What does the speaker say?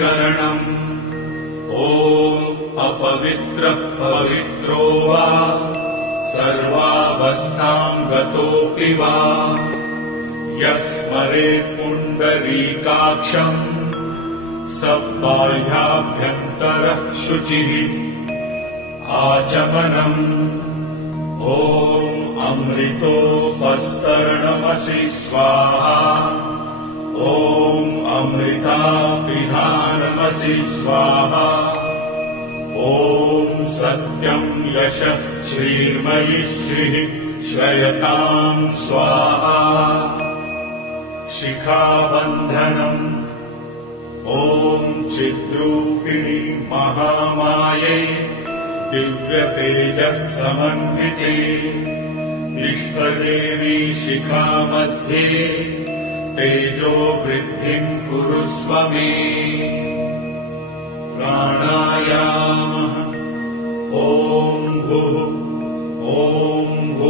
करणम् ॐ अपवित्रः पवित्रो वा सर्वावस्थाम् गतोऽपि वा यः स्मरेत् पुण्डरीकाक्षम् स बाह्याभ्यन्तरः शुचिः आचमनम् ॐ अमृतोपस्तरणमसि स्वाहा ॐ अमृतापिधानमसि स्वाहा ॐ सत्यम् यशः श्रीर्मयि श्रीः श्रयताम् स्वाहा शिखाबन्धनम् ॐ चिद्रूपिणी महामायै दिव्यतेजः समन्विते इष्टदेवी शिखामध्ये तेजो वृद्धिम् कुरुस्व मे प्राणायामः ॐ